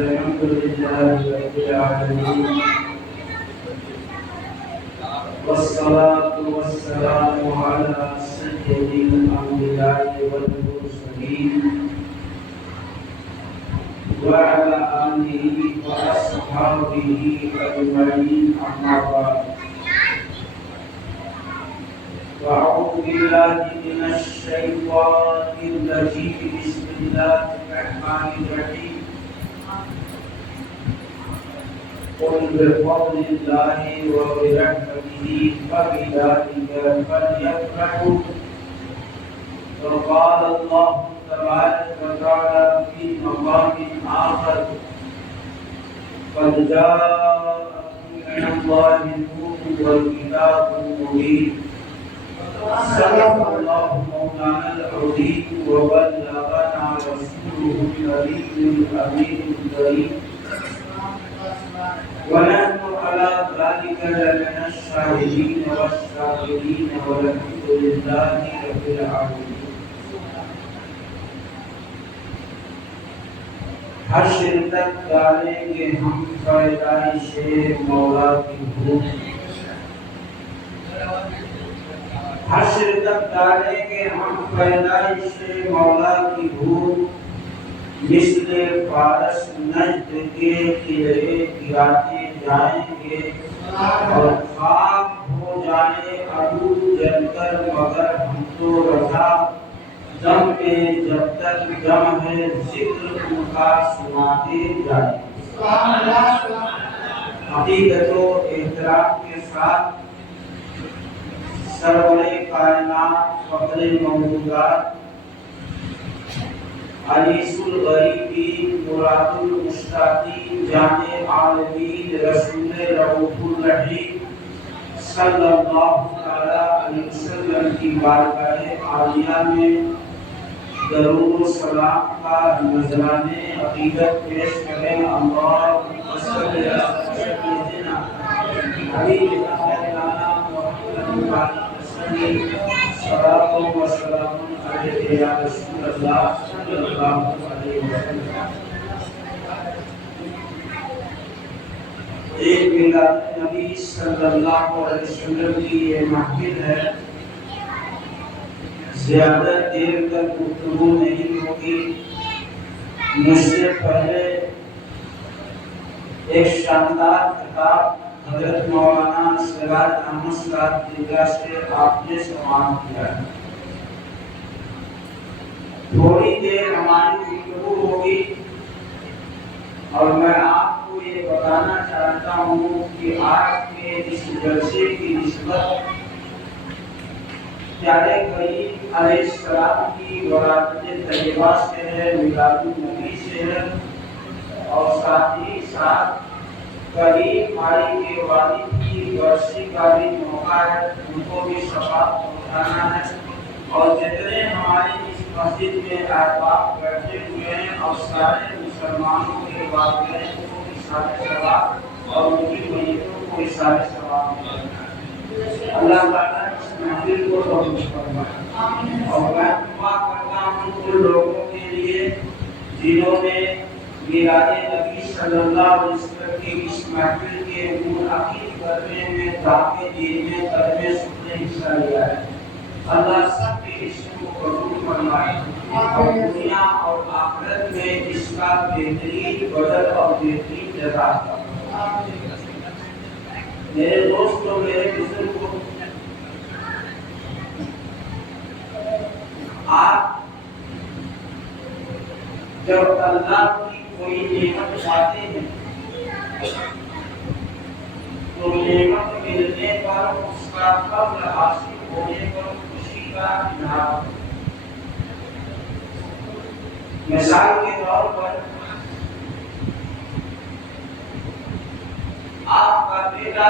الحمد لله رب العالمين والصلاة والسلام على سيد الأنبياء والمرسلين وعلى آله وأصحابه أجمعين أما بعد وأعوذ بالله من الشيطان الرجيم بسم الله الرحمن الرحيم قل بفضل الله وبرحمته فبذلك فليفرحوا وقال الله تبارك وتعالى في مقام آخر قد جاءكم من الله نور وكتاب مبين صدق الله مولانا العظيم وبلغنا رسوله النبي الأمين الكريم ونحن على ذلك لمن الشاهدين والشاكرين والحمد لله رب العالمين. حشر تک ڈالیں گے ہم پیدائش مولا کی بھوک، حشر تک ڈالیں گے ہم پیدائش مولا کی بھوک، مثل فارس نجد کے قلعے گراتے جائیں گے اور خاک ہو جائیں عدو جل کر، مگر ہم تو رضا دم میں جب تک دم ہے ذکر ان کا سناتے جائیں گے۔ حقیقت و احترام کے ساتھ سرور کائنات فخر موجودات انیس الغریبین مراد المشتاقین جان عالمین رسول رؤوف الرحیم صلی اللہ علیہ وسلم کی بارگاہ عالیہ میں درود و سلام کا نذرانے عقیدت پیش کریں۔ اللہم صلی علی سیدنا حبیبنا مولانا محمد صلاۃ و سلام علیہ یا رسول اللہ صلی اللہ علیہ وسلم۔ ایک میلاد نبی صلی اللہ علیہ وسلم کی یہ محفل ہے، زیادہ دیر تک گفتگو نہیں ہوگی۔ مجھ سے پہلے ایک شاندار خطاب حضرت مولانا سراج احمد صاحب دیگا سے آپ نے سماعت کیا ہے۔ تھوڑی دیر ہماری گفتگو ہوگی اور میں آپ کو یہ بتانا چاہتا ہوں کہ آج کے اس جلسے کی نسبت پیارے کریم علیہ السلام کی ولادت طیبہ سے ہے، میلاد النبی سے ہے، اور ساتھ ہی ساتھ کریم بھائی کے والد کی برسی کا بھی موقع ہے، ان کو بھی ثواب پہنچانا ہے۔ اور جتنے ہمارے اس مسجد میں احباب بیٹھے ہوئے ہیں اور سارے مسلمانوں کے والدین کو بھی سارے ثواب اور ان کی میتوں کو بھی سارے ثواب ملنا ہے۔ اللہ تعالیٰ اس محفل کو توفیق فرمائے۔ اور میں دعا کرتا ہوں ان لوگوں کے لیے جنہوں نے میلاد نبی صلی اللہ علیہ وسلم کی اس محفل کے منعقد کرنے میں دعوے دینے کرنے سننے حصہ لیا ہے، اللہ سب کے اس کو قبول فرمائے اور دنیا اور آخرت میں اس کا بہترین بدل اور بہترین جزا عطا فرمائے۔ میرے دوستوں، میرے بزرگوں، آپ جب اللہ کی کوئی نعمت پاتے ہیں تو نعمت ملنے پر اس کا قدر حاصل ہونے پر خوشی کا اظہار۔ مثال کے طور پر آپ کا بیٹا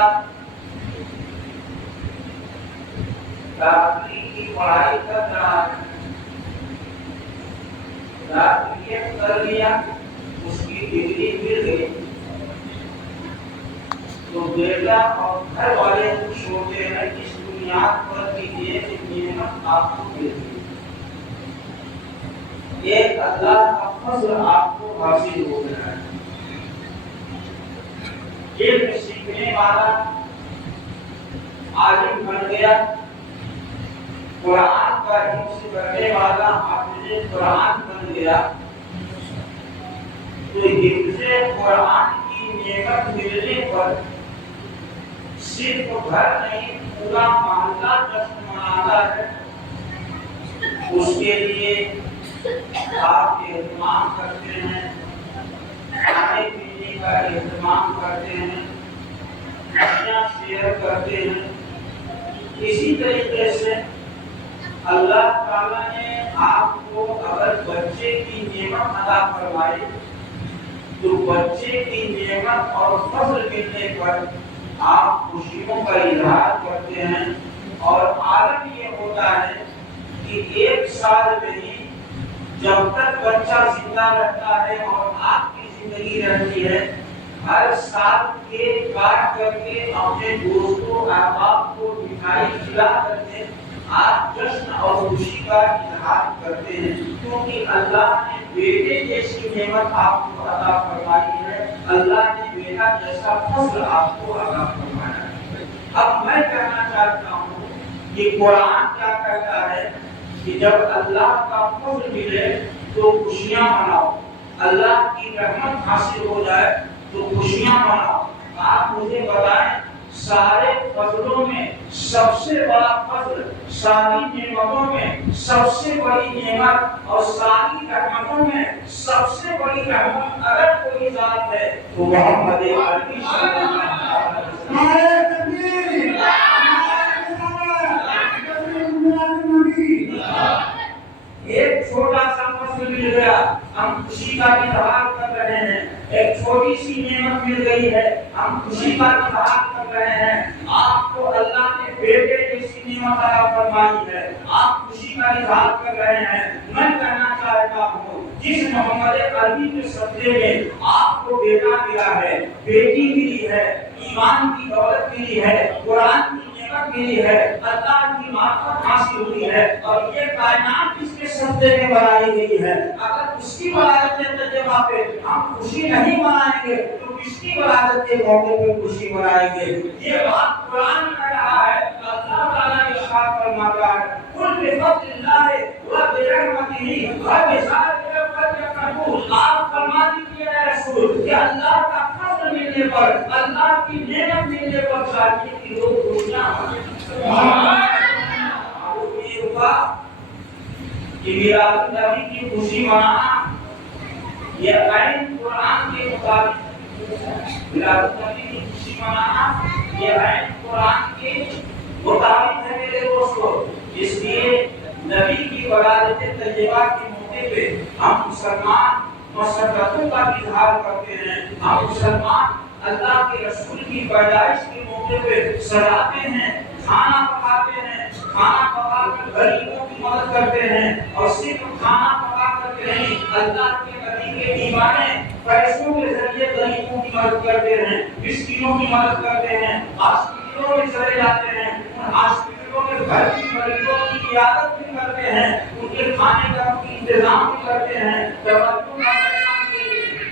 ڈاکٹری کی پڑھائی کر رہا ہے، ڈاکٹریٹ کر لیا، اس کی ڈگری مل گئی، تو بیٹا اور گھر والے خوش ہوتے ہیں اس بنیاد پر کہ یہ نعمت آپ کو مل گئی، ایک اللہ کا فضل آپ کو حاصل ہو گیا ہے۔ علم سیکھنے والا عالم بن گیا، قرآن کا حفظ کرنے والا حافظ قرآن بن گیا، تو حفظ قرآن کی نعمت ملنے پر صرف گھر نہیں پورا محلہ جشن مناتا ہے، اس کے لیے آپ اہتمام کرتے ہیں، کھانے پینے کا اہتمام کرتے ہیں، خوشیاں شیئر کرتے ہیں۔ اسی طریقے سے اللہ تعالیٰ نے آپ کو اگر بچے کی نعمت عطا فرمائی تو بچے کی نعمت اور فضل ملنے پر آپ خوشیوں کا اظہار کرتے ہیں، اور عالم یہ ہوتا ہے کہ ایک سال میں ہی جب تک بچہ زندہ رہتا ہے اور آپ کی زندگی رہتی ہے، ہر سال کیک کاٹ کر کے اپنے دوستوں احباب کو مٹھائی کھلا کر کے آپ جشن اور خوشی کا اظہار کرتے ہیں، کیونکہ اللہ نے بیٹے جیسی نعمت آپ کو عطا فرمائی ہے، اللہ نے بیٹا جیسا فضل آپ کو عطا فرمایا ہے۔ اب میں کہنا چاہتا ہوں کہ قرآن کیا کہتا ہے کہ جب اللہ کا فضل ملے تو خوشیاں مناؤ، اللہ کی رحمت حاصل ہو جائے تو خوشیاں مناؤ۔ آپ مجھے بتائیں سارے فضلوں میں سب سے بڑا فضل، ساری نعمتوں میں سب سے بڑی نعمت اور ساری رحمتوں میں سب سے بڑی رحمت اگر کوئی ذات ہے تو محمد عربی صلی اللہ علیہ وسلم۔ ایک چھوٹا سا فضل مل گیا، ہم خوشی کا اظہار کر رہے ہیں، ایک چھوٹی سی نعمت مل گئی ہے، ہم خوشی کا اظہار کر رہے ہیں۔ آپ کو اللہ نے بیٹے جیسی نعمت عطا فرمائی ہے، آپ خوشی کا اظہار کر رہے ہیں۔ میں کہنا چاہتا ہوں جس محمد عربی کے صدقے میں آپ کو بیٹا ملا ہے، بیٹی ملی ہے، ایمان کی دولت ملی ہے، قرآن کی نعمت ملی ہے، اللہ کی معرفت حاصل ہوئی ہے، اور یہ کائنات اس کے صدقے میں بنائی گئی ہے، اگر اس کی ولادت کے تجربہ پہ ہم خوشی نہیں منائیں گے تو کس کی ولادت کے موقع پہ خوشی منائیں گے؟ یہ بات قرآن کہہ رہا ہے، اللہ تعالیٰ ارشاد فرماتا ہے قل بفضل اللہ وبرحمتہ فبذلک فلیفرحوا۔ آپ فرما دیجیے اے رسول کہ اللہ کا فضل ملنے پر، اللہ کی نعمت ملنے پر چاہیے کہ لوگ خوشیاں منائیں۔ یہ ہوگا کہ میلاد النبی کی خوشی منانا یہ عین قرآن کے مطابق، میلاد النبی کی خوشی منانا یہ عین قرآن کے مطابق ہے میرے دوستو۔ اس لیے نبی کی ولادت طیبہ کے موقع پہ ہم مسلمان مسرتوں کا اظہار کرتے ہیں، ہم مسلمان اللہ کے رسول کی پیدائش کے موقع پہ سجاتے ہیں، کھانا پکاتے ہیں، کھانا پکا کر غریبوں کی مدد کرتے ہیں، اور صرف کھانا پکا کر کے نہیں، اللہ کے نبی کے دیوانے پیسوں کے ذریعے غریبوں کی مدد کرتے ہیں، مسکینوں کی مدد کرتے ہیں، ہاسپٹلوں میں چلے جاتے ہیں، ان ہاسپٹلوں میں گھر کی مریضوں کی عیادت بھی کرتے ہیں، ان کے کھانے کا انتظام بھی کرتے ہیں، دوائیوں کا انتظام بھی کرتے ہیں۔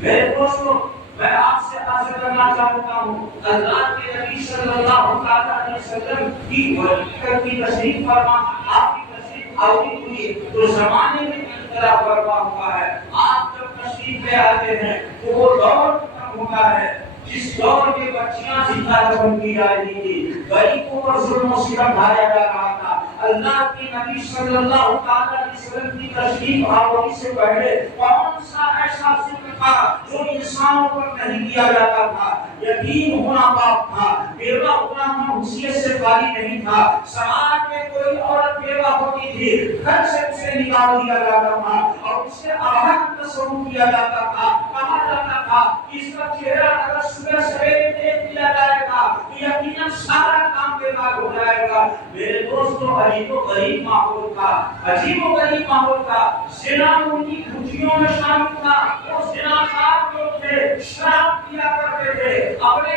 میرے دوستو میں آپ سے عرض کرنا چاہتا ہوں، اللہ کے نبی صلی اللہ علیہ وسلم کی ولادت کی تشریف فرما، آپ کی تشریف آوری ہوئی تو زمانے میں انقلاب برپا ہوا ہے۔ آپ جب تشریف لے آتے ہیں تو وہ دور ختم ہوتا ہے جس دور میں بچیاں زندہ دفن کی جا رہی تھی، غریبوں پر ظلم و ستم ڈھایا جا رہا تھا۔ اللہ کے نبی صلی اللہ علیہ وسلم کی تشریف آوری سے پہلے کون سا ایسا ظلم تھا جو انسانوں پر نہیں کیا جاتا تھا؟ یتیم ہونا پاپ تھا، بیوہ ہونا حیثیت سے خالی نہیں تھا، سماج میں کوئی عورت بیوہ ہوتی تھی گھر سے اسے نکال دیا جاتا تھا اور اسے آہت تصور کیا جاتا تھا، کہا جاتا تھا اس کا چہرہ اگر صبح سویرے دیکھ لیا جائے گا تو یقیناً سارا کام بیکار ہو جائے گا۔ میرے دوستوں عجیب و غریب ماحول تھا، عجیب و غریب ماحول تھا، زنا ان کی خوشیوں میں شامل تھا، وہ زناکار لوگ تھے، شراب پیا کرتے تھے، اپنے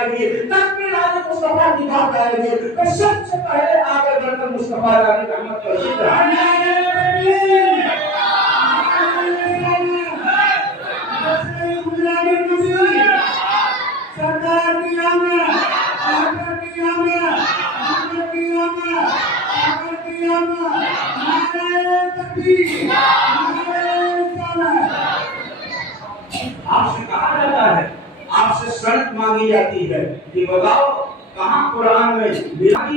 آئے گی، تب میلاد مصطفیٰ کی بات آئے گی، تو سب سے پہلے آگے بڑھ کر مصطفیٰ علیہ رحمت کا ذکر آپ سے کہا جاتا ہے، آپ سے سند مانگی جاتی ہے کہ بتاؤ کہاں قرآن میں میلاد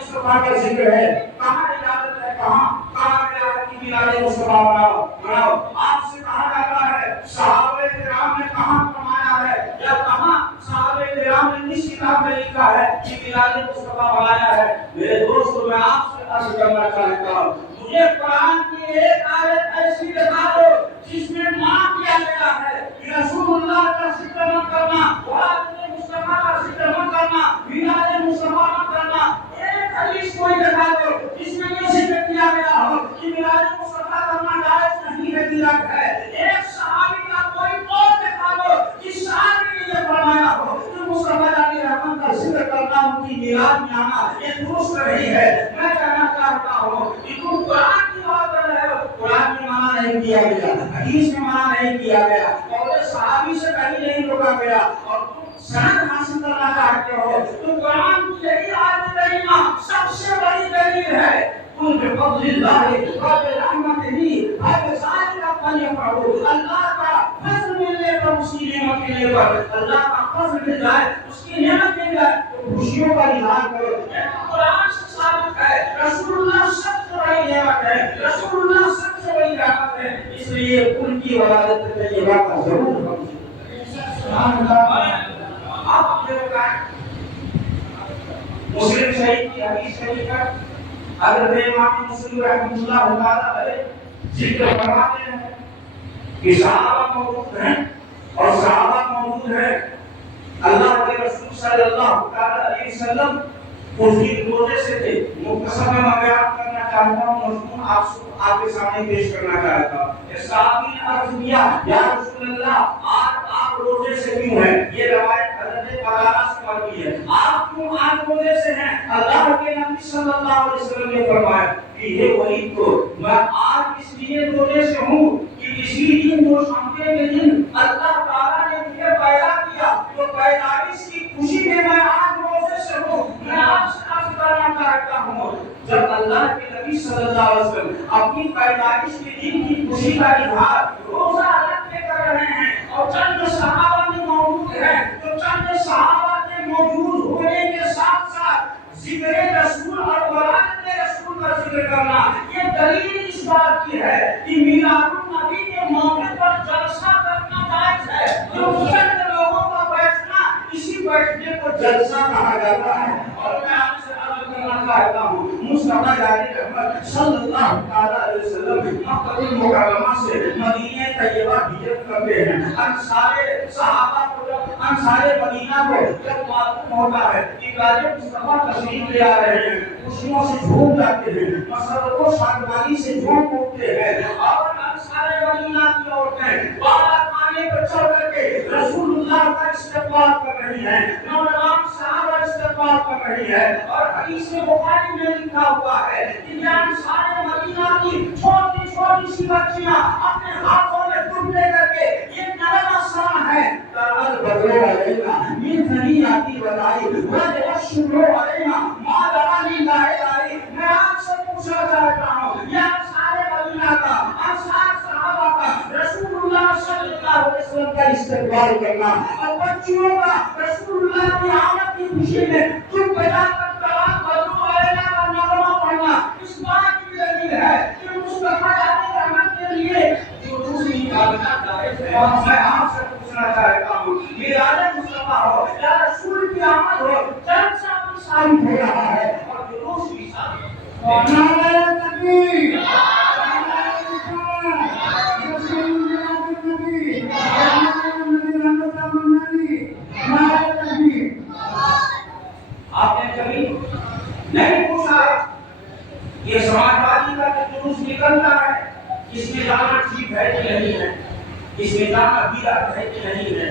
مصطفیٰ کا ذکر ہے، کہاں اجازت ہے، کہاں میلاد کی میلاد مصطفیٰ مناؤ۔ آپ سے کہا جاتا ہے صحابہ کرام نے کہاں فرمایا ہے، یا کہاں صحابہ کرام نے کس کتاب میں لکھا ہے کہ میلاد مصطفیٰ منایا ہے۔ میرے دوستو، میں آپ سے عرض کرنا چاہتا ہوں، مجھے قرآن کی ایک آیت ایسی دکھا دو جس میں ماں کیا گیا ہے کہ رسول اللہ کا ذکر نہ کرنا، وعد مصطفیٰ کا ذکر نہ کرنا، میلاد مصطفیٰ نہ کرنا۔ ایک حدیث کوئی دکھا دو جس میں یہ ذکر کیا گیا ہو کہ میلاد مصطفیٰ کرنا جائز نہیں ہے، بدعت ہے۔ ایک صحابی کا کوئی قول دکھا دو جس صحابی نے یہ فرمایا ہو کہ مصطفیٰ علیہ رحمت کا ذکر کرنا، ان کی میلاد میں آنا یہ درست نہیں ہے۔ میں کہنا چاہتا ہوں کہ تم قرآن کی بات کر رہے ہو، قرآن میں منع نہیں کیا گیا، حدیث میں منع نہیں کیا گیا، اور صحابی سے کہیں نہیں روکا گیا، اور تم سند حاصل کرنا چاہتے ہو تو قرآن کی یہی آیت کریمہ سب سے بڑی دلیل ہے۔ قل بفضل اللہ وبرحمتہ فبذلک فلیفرحوا، اللہ کا فضل ملنے پر، اس کی نعمت ملنے پر، اللہ کا فضل مل جائے، اس کی نعمت مل جائے تو خوشیوں کا اظہار کرو۔ قرآن سے ثابت ہے رسول اللہ سب سے بڑی نعمت ہے، رسول اللہ سب سے بڑی رحمت ہے، اس لیے ان کی ولادت طیبہ کا ضرور ہم سبحان اللہ۔ آپ اپنے بتائیں، مسلم شریف کی حدیث شریف ہے، حضرت امام مسلم رحمۃ اللہ تعالی علیہ ذکر فرماتے ہیں کہ صحابہ موجود ہیں اور صحابہ موجود ہیں، اللہ کے رسول صلی اللہ علیہ وسلم اس کی روزے سے تھے۔ مختصر میں بیان کرنا چاہتا ہوں، مضمون آپ کے سامنے پیش کرنا چاہتا ہوں۔ صحابی نے عرض کیا، یا رسول اللہ آپ روزے سے کیوں ہیں؟ یہ روایت حضرت قتادہ سے مروی ہے، آپ کیوں آج روزے سے ہیں؟ اللہ کے نبی صلی اللہ علیہ وسلم نے فرمایا کہ یہ ولید کو میں آج اس لیے روزے سے ہوں کہ اسی دن جو شنبے کے دن اللہ تعالیٰ نے مجھے پیدا کیا، تو پیدائش کی خوشی میں میں آج روزے سے ہوں۔ میں آپ سے عرض کرنا چاہتا ہوں، جب اللہ کے نبی صلی اللہ علیہ وسلم اپنی پیدائش کے دن کی خوشی کا اظہار روزہ رکھ کے کر رہے ہیں اور چند صحابہ میں موجود ہیں، تو چند صحابہ کے موجود ہونے کے ساتھ ساتھ ذکر رسول اور ولادت رسول کا ذکر کرنا، یہ دلیل اس بات کی ہے کہ میلاد النبی کے موقع پر جلسہ کرنا جائز ہے۔ جو چند لوگوں کا بیٹھنا، اسی بیٹھنے کو جلسہ کہا جاتا ہے۔ اور میں آپ سے عرض کرنا چاہتا ہوں، مصطفیٰ علیہ رحمت صلی اللہ علیہ وسلم مکہ المکرمہ سے مدینہ طیبہ ہجرت کرتے ہیں۔ انصار صحابہ کو، انصار مدینہ کو جب معلوم ہوتا ہے کہ غالب مصطفیٰ تشریف لے آ رہے ہیں، خوشیوں سے جھوم جاتے ہیں، مسرت و شادمانی سے جھوم اٹھتے ہیں، اور انصار مدینہ کی عورتیں بالا خانے پر چڑھ کر کے رسول اللہ کا استقبال کر رہی ہیں، نوجوان صحابہ استقبال کر رہی ہے، اور حدیث بخاری میں لکھا ہوا ہے کہ انصار مدینہ کی چھوٹی چھوٹی سی بچیاں اپنے ہاتھوں میں دم لے کر کے یہ نغمہ سنا ہے، ترل بدلو علینا من ثنیاتی ودائی وجہ الشکر علینا ما دعانی لائی۔ میں آپ سے پوچھنا چاہتا ہوں، یہ انصار مدینہ کا، انصار صحابہ کا رسول اللہ صلی اللہ علیہ وسلم کا استقبال کرنا، اور بچیوں کا رسول اللہ کی آمد کی خوشی میں چپ بجا کر ترل بدلو علینا کا نغمہ پڑھنا، اس بات کی دلیل ہے کہ مصطفیٰ علیہ رحمت کے لیے جو دوسری نکالنا جائز ہے۔ میں آپ سے پوچھنا چاہتا ہوں، میلاد مصطفیٰ ہو یا رسول کی آمد ہو، چند سال ثابت ہو رہا ہے اور جلوس بھی ثابت ہو رہا ہے۔ آپ نے کبھی نہیں پوچھا یہ سماجوادی کا جلوس نکلتا ہے، اس میں جانا ٹھیک ہے کہ نہیں ہے، اس میں جانا بدعت ہے کہ نہیں ہے؟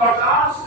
50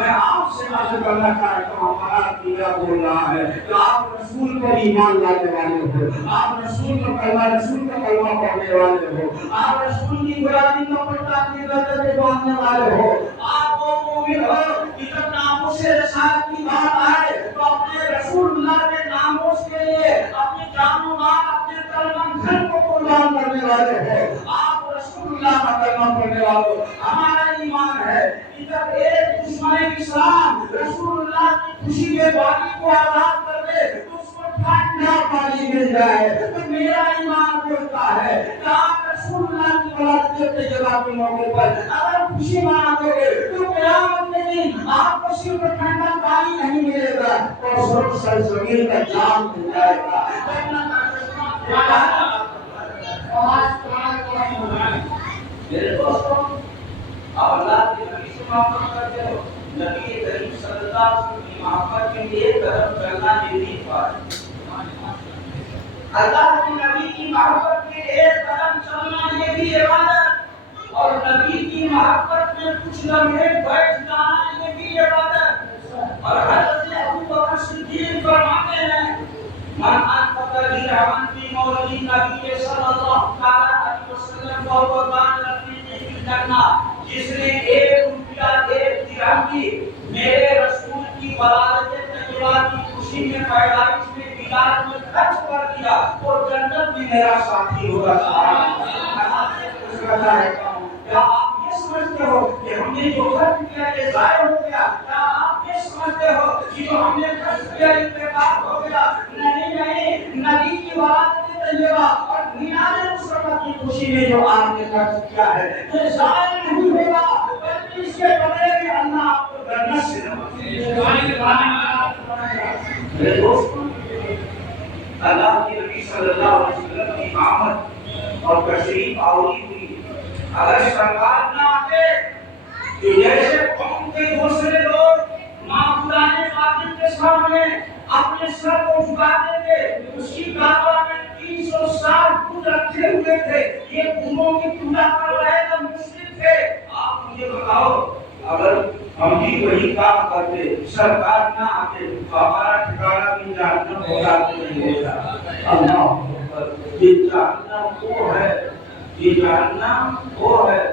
میں آپ سے عرض کرنا چاہتا ہوں ہمارا عقیدہ بول رہا ہے کہ آپ رسول پر ایمان لانے والے ہو، آپ رسول کا کلمہ پڑھنے والے ہو، آپ رسول کی غلامی کا پردہ اپنی گردن پہ باندھنے والے ہو، آپ وہ مومن ہو کہ جب ناموس رسالت کی بات آئے تو اپنے رسول اللہ کے ناموس کے لیے اپنی جان و مال اپنے تن من کو قربان کرنے والے ہو، آپ رسول اللہ کا کلمہ پڑھنے والے ہو۔ ہمارا ایمان ہے کہ جب ایک دشمن اسلام رسول اللہ کی خوشی کے باغی کو آزاد کر دے تو اس کو ٹھنڈا پانی مل جائے، تو میرا ایمان بولتا ہے کہ آپ رسول اللہ کی ولادت طیبہ کے موقع پر اگر خوشی منا دو گے تو قیامت کے دن آپ کو صرف ٹھنڈا پانی نہیں ملے گا اور سب سرزمین کا جام مل جائے گا۔ میرے دوستوں، آپ اللہ کے نبی سے محبت کرتے ہو، نبی کریم صلی اللہ علیہ وسلم کی محبت کے لیے قدم چلنا نہیں پائے۔ اللہ کے نبی کی محبت کے لیے قدم چلنا یہ بھی عبادت، اور نبی کی محبت میں کچھ لمحے بیٹھ جانا یہ بھی عبادت۔ اور حضرت ابوبکر صدیق فرماتے ہیں من انفق درہما فی مولد النبی صلی اللہ علیہ وسلم فهو كان رفیقی فی الجنہ، جس نے 1 روپیہ 1 درہم کی میرے رسول کی ولادت طیبہ کی خوشی میں پیدائش میں میلاد میں خرچ کر دیا اور جنت میں میرا ساتھی ہوگا۔ کیا آپ یہ سمجھتے ہو کہ ہم نے جو خرچ کیا یہ ضائع ہو گیا؟ کیا آپ یہ سمجھتے ہو کہ جو ہم نے خرچ کیا یہ بیکار ہو گیا؟ نہیں نہیں، نبی کی ولادت طیبہ اور میلاد مصطفیٰ کی خوشی میں جو آپ نے خرچ کیا ہے یہ ضائع نہیں ہوگا، بلکہ اس کے بدلے میں اللہ آپ کو جنت سے نوازے گا۔ میرے دوستوں، اللہ کے نبی صلی اللہ علیہ وسلم کی آمد اور تشریف آوری ہوئی، اگر سرکار نہ آتے تو جیسے قوم کے دوسرے لوگ معبودان باطل کے سامنے اپنے سر کو جھکاتے تھے، اس کی کعبہ میں 300 سال بت رکھے ہوئے تھے، یہ بتوں کی پوجا کر رہے تھے، مشرک تھے۔ آپ مجھے بتاؤ اگر ہم بھی وہی کام کرتے، سرکار نہ آتے تو ہمارا ٹھکانا بھی جہنم ہوگا کہ نہیں ہوگا؟ اللہ اکبر۔ یہ جہنم وہ ہے، یہ جہنم وہ ہے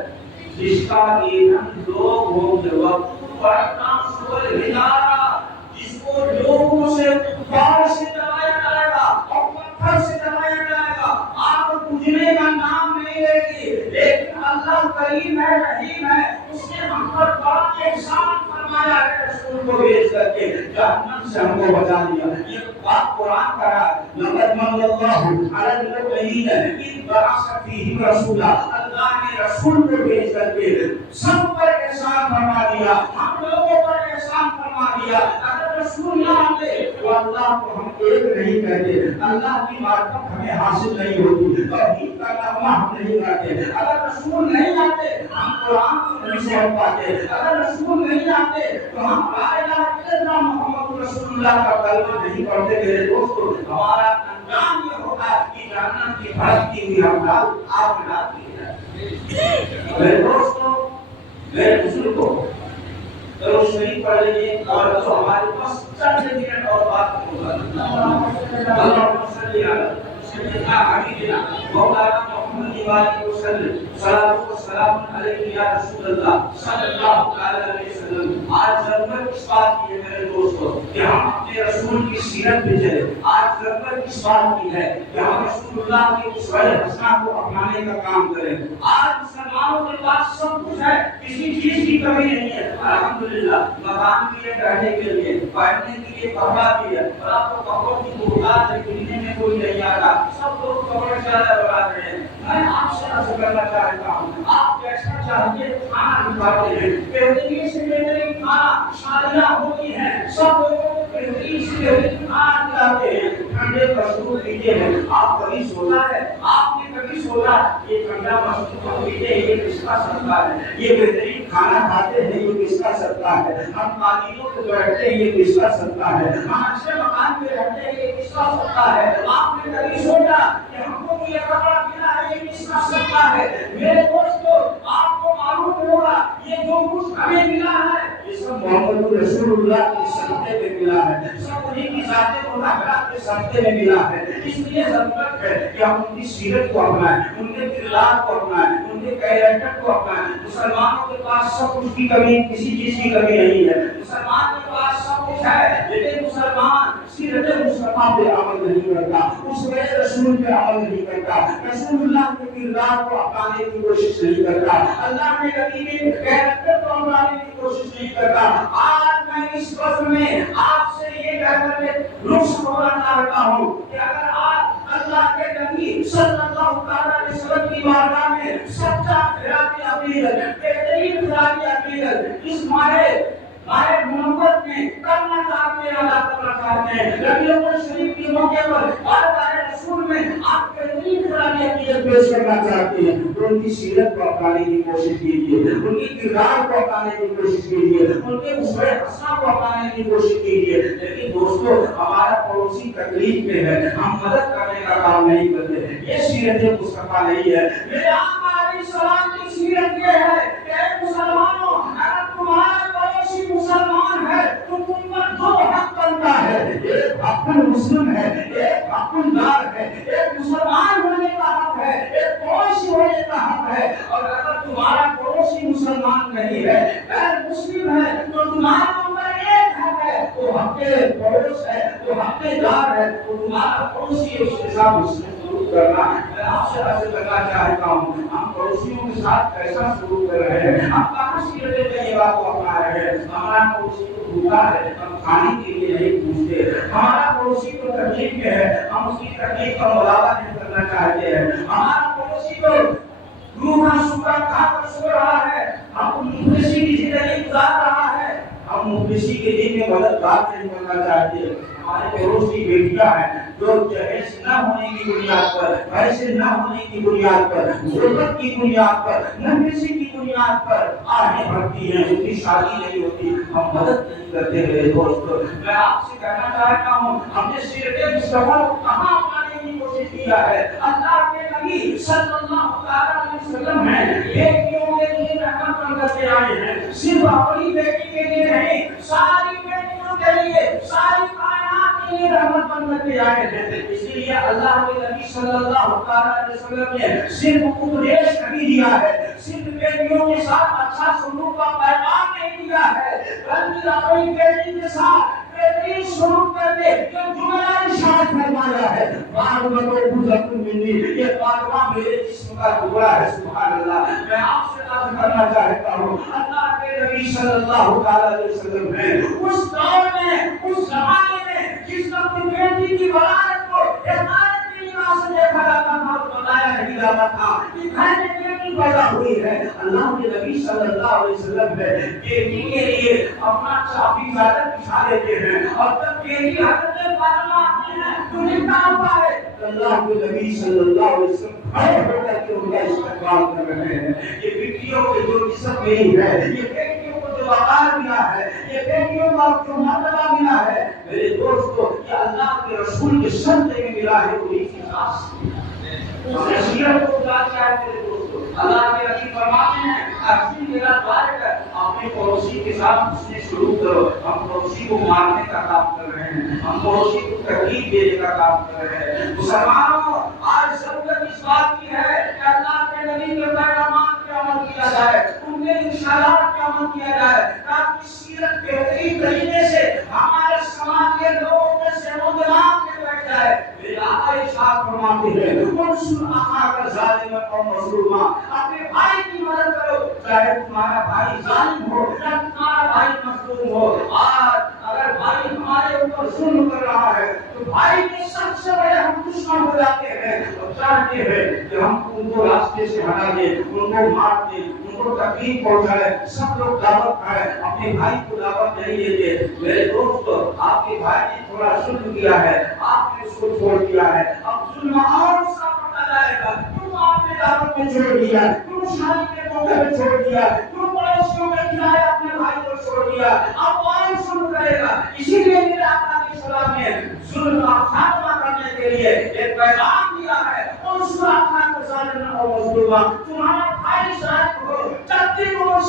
جس کا ایندھن لوگ ہوں گے، وقود الناس والحجارہ، جس کو لوگوں سے بال سے جلایا جائے گا اور پتھر سے جلایا جائے گا، آگ بجھنے کا نام نہیں لے گی، لیکن اللہ کریم ہے، رحیم ہے، اس نے ہم پر بڑا احسان فرمایا ہے، رسول کو بھیج کر کے جہنم سے ہم کو بچا لیا۔ یہ بات قرآن کا ہے، لقد من اللہ علی المؤمنین اذ بعث فیہم رسولا، اللہ نے رسول کو بھیج کر کے سب پر احسان فرما دیا، ہم لوگوں پر احسان فرما دیا۔ اگر رسول نہ آتے تو اللہ کو ہم ایک نہیں کہتے، اللہ کی معرفت ہمیں حاصل نہیں ہوتی، توحید کا کلمہ ہم نہیں کہتے۔ اگر رسول نہیں آتے ہم قرآن کو نہیں سمجھ پاتے، اگر رسول نہیں آتے تو ہم لا الہ الا اللہ محمد رسول اللہ کا کلمہ نہیں پڑھتے۔ میرے دوستو، ہمارا انجام یہ ہوگا کہ جہنم کی بھڑکتی ہوئی ہم آگ میں ڈال دی جائے۔ میرے دوستو، میرے بزرگوں، چلو شریف پڑھ لیجیے اور تو ہمارے پاس چند منٹ اور بات ہوگا۔ اللہم صلی علی سیدنا حبیبنا مولانا محمد وآلہ وسلم، صلاۃ و سلام علیہ یا رسول اللہ صلی اللہ علیہ وسلم۔ آج ضرورت اس بات کی ہے میرے دوستو کہ ہم اپنے رسول کی سیرت پہ چلیں۔ آج ضرورت اس بات کی ہے کہ ہم رسول اللہ کے اسوہ حسنہ کو اپنانے کا کام کریں۔ آج مسلمانوں کے پاس سب کچھ ہے، کسی چیز کی کمی نہیں ہے، الحمدللہ۔ مکان بھی ہے رہنے کے لیے، پہننے کے لیے کپڑا بھی ہے، اور آپ کو کپڑوں کی ضرورت ہے، خریدنے میں کوئی نہیں آتا، سب لوگ کپڑے زیادہ بنا رہے ہیں۔ میں آپ سے عرض کرنا چاہتا ہوں، آپ جیسا چاہیے کھانا کھاتے ہیں، بہترین سے بہترین کھانا شادیاں ہوتی ہیں، سب لوگوں کو بہترین سے بہترین کھانا کھلاتے ہیں، ٹھنڈے مشروب پیتے ہیں۔ آپ کبھی سوچا ہے، آپ نے کبھی سوچا یہ ٹھنڈا مشروب پیتے ہیں یہ کس کا صدقہ ہے؟ یہ بہترین کھانا کھاتے ہیں یہ کس کا صدقہ ہے؟ ہم قالینوں پہ بیٹھتے ہیں یہ کس کا صدقہ ہے؟ ہم اچھے مکان میں رہتے ہیں یہ کس کا صدقہ ہے؟ آپ نے کبھی سوچا کہ ہم کو یہ کپڑا ملا ہے یہ کس کا صدقہ ہے؟ میرے دوستو، آپ کو معلوم ہوگا یہ جو کچھ ہمیں ملا ہے یہ سب محمد رسول اللہ کے صدقے میں ملا ہے، سب انہیں کی ذات مطہرہ کے صدقے میں ملا ہے۔ اس لیے ضرورت ہے کہ ہم ان کی سیرت کو اپنائیں، ان کے کردار کو اپنائیں، ان کے کیریکٹر کو اپنائیں۔ مسلمانوں کے پاس سب کچھ کی کمی، کسی چیز کی کمی نہیں ہے، مسلمان کے پاس سب کچھ ہے، لیکن مسلمان سیرت مصطفیٰ پہ عمل نہیں کرتا، اس رسول پہ عمل نہیں کرتا، رسول اللہ کے کردار کو اپنانے کی کوشش نہیں کرتا، اللہ کے نبی کے کیریکٹر کو اپنانے کی کوشش نہیں کرتا۔ آج میں اس وقت میں آپ سے یہ کہہ کر کے رخصت ہونا چاہتا ہوں کہ اگر آپ اللہ کے نبی صلی اللہ علیہ وسلم کی بارگاہ میں سچا خیراتی عقیدت، بہترین خیراتی عقیدت اس ماہ محمد میں کرنا چاہتے ہیں، ادا کرنا چاہتے ہیں، ربیع الاول شریف کے موقع پر بارگاہ رسول میں آپ بہترین خیراتی عقیدت پیش کرنا چاہتے ہیں تو ان کی سیرت کو اپنانے کی کوشش کیجیے، ان کی کردار کو اپنانے کی کوشش کیجیے، ان کے اسوہ حسنہ کو اپنانے کی کوشش کیجیے۔ لیکن دوستو ہمارا پڑوسی تکلیف میں ہے، ہم مدد کرنے کا کام نہیں کرتے، یہ سیرت مصطفیٰ نہیں ہے۔ میرے آقا علیہ السلام کی سیرت یہ ہے کہ اے مسلمانوں اگر تمہارا پڑوسی مسلمان ہے تو تم پر دو حق بنتا ہے، ایک حق المسلم ہے، ایک حق الجار ہے، ایک مسلمان ہونے کا حق ہے، ایک پڑوسی ہونے کا حق ہے۔ اور اگر تمہارا پڑوسی مسلمان نہیں ہے، غیر مسلم ہے، تو تمہارا نمبر ایک حق ہے، وہ حق پڑوس ہے، وہ حق جار ہے، تو تمہارا پڑوسی اس کے ساتھ مسلم کرنا۔ میں آپ سے عرض کرنا چاہتا ہوں ہم پڑوسیوں کے ساتھ کیسا سلوک کر رہے ہیں، ہم کہاں سیرت طیبہ کو اپنا رہے ہیں۔ ہمارا پڑوسی تو بھوکا ہے، ہم کھانے کے لیے نہیں پوچھتے، ہمارا پڑوسی تو تکلیف میں ہے، ہم اس کی تکلیف کا مداوع نہیں کرنا چاہتے ہیں، ہمارا پڑوسی تو روحا سکا کھا کر سو رہا ہے، ہم مفلسی کی زندگی گزار رہا ہے، ہم مفلسی کے دن میں مددگار نہیں کرنا چاہتے۔ ہمارے پڑوس کی بیٹیاں ہیں جو جہیز نہ ہونے کی بنیاد پر، پیسے نہ ہونے کی بنیاد پر، غربت کی بنیاد پر، نفسی کی بنیاد پر آہیں بھرتی ہیں، ان کی شادی نہیں ہوتی، ہم مدد نہیں کرتے میرے دوستو۔ میں آپ سے کہنا چاہتا ہوں ہم نے سیرت مصطفیٰ کو کہاں اپنانے کی کوشش کیا ہے۔ اللہ کے نبی صلی اللہ علیہ وسلم ہیں بیٹیوں کے لیے رحمت بن کر کے آئے ہیں، صرف اپنی بیٹی کے لیے نہیں، ساری بیٹیوں کے لیے، ساری کائنات کے لیے رحمت بن کر کے آئے ہیں۔ اس لیے اللہ کے نبی صلی اللہ علیہ وسلم نے صرف اپدیش نہیں دیا ہے، صرف بیٹیوں کے ساتھ اچھا سلوک کا پیغام نہیں دیا ہے، بلکہ اپنی بیٹی کے ساتھ بہترین سلوک کر کے جو جملہ ارشاد فرمایا ہے، باغبتو بزرگ منی، یہ باغباں میرے جسم کا ٹکڑا ہے۔ سبحان اللہ۔ میں آپ سے عرض کرنا چاہتا ہوں اللہ کے نبی صلی اللہ علیہ وسلم نے اس دور میں، اس زمانے میں جس وقت بیٹی کی ولادت کو حقارت کی نگاہ سے دیکھا جاتا تھا اور بتایا نہیں جاتا تھا کہ گھر میں بیٹی پیدا ہوئی ہے، اللہ کے نبی صلی اللہ علیہ وسلم نے بیٹی کے لیے اپنا چابی چادر بچھا دیتے ہیں، اور جب بیٹی حضرت فاطمہ آتی ہے تو نکاح ہوا ہے، اللہ کے نبی صلی اللہ علیہ وسلم کھڑے ہو کر کے ان کا استقبال کر رہے ہیں۔ یہ بیٹیوں کے جو عزت ملی ہے، یہ بیٹیوں کو جو وقار ملا ہے، یہ بیٹیوں کو جو مرتبہ ملا ہے، میرے دوستو یہ اللہ کے رسول کے صدقے میں ملا ہے، کوئی خاص نصیحت کو بتاتا ہے میرے دوستو۔ اللہ کے نبی فرماتے ہیں اپنی میرا بارک ہے، اپنے پڑوسی کے ساتھ حسن سلوک کرو۔ ہم پڑوسی کو مارنے کا کام کر رہے ہیں، ہم پڑوسی کو تکلیف دینے کا کام کر رہے ہیں۔ مسلمانوں آج ضرورت اس بات کی ہے کہ اللہ کے نبی کے پیغامات پہ عمل کیا جائے، ان کے ارشادات پہ عمل کیا جائے، تاکہ سیرت بہترین طریقے سے ہمارے سماج کے لوگوں میں سے وہ دماغ میں بیٹھ جائے۔ میرے آقا ارشاد فرماتے ہیں منصور آقا کا ظالم اور مظلومہ، اپنے بھائی کی مدد کرو چاہے تمہارا بھائی ظالم ہو یا تمہارا بھائی مظلوم ہو۔ آج اگر بھائی ہمارے اوپر ظلم کر رہا ہے تو بھائی کے سب سے بڑے ہم دشمن ہو جاتے ہیں اور چاہتے ہیں کہ ہم ان کو راستے سے ہٹا دیں، ان کو مار دیں، ان کو تکلیف پہنچائے۔ سب لوگ دعوت کھائے، اپنے بھائی کو دعوت نہیں دیتے۔ میرے دوستو آپ کے بھائی نے تھوڑا ظلم کیا ہے، آپ نے اس کو چھوڑ دیا ہے، اب ظلم اور اس کا پڑتا جائے گا۔ تم آپ نے دعوت میں چھوڑ دیا، تم شادی کے موقع میں چھوڑ دیا، تم پڑوسیوں میں کھلائے اپنے بھائی کو چھوڑ دیا، اب کون ظلم کرے گا؟ اسی لیے میرے آقا علیہ السلام نے ظلم کا خاتمہ کرنے کے لیے ایک پیغام دیا ہے، منصور آقا کا ظالم اور مظلومہ، تمہارا بھائی ظالم ہو، جب بھی وہ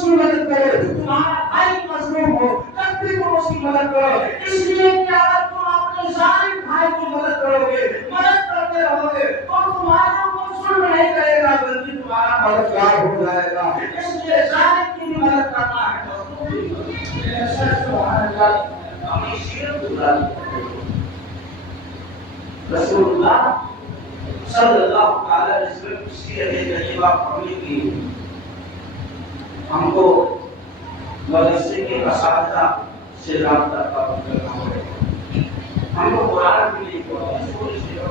رسول صلی اللہ تعالی علیہ وسلم کی سیرت طیبہ پڑھنے کی ہم کو مدرسے کے اساتذہ سے رابطہ قائم کرنا ہوگا. ہم کو قرآن بھی نہیں پڑھا.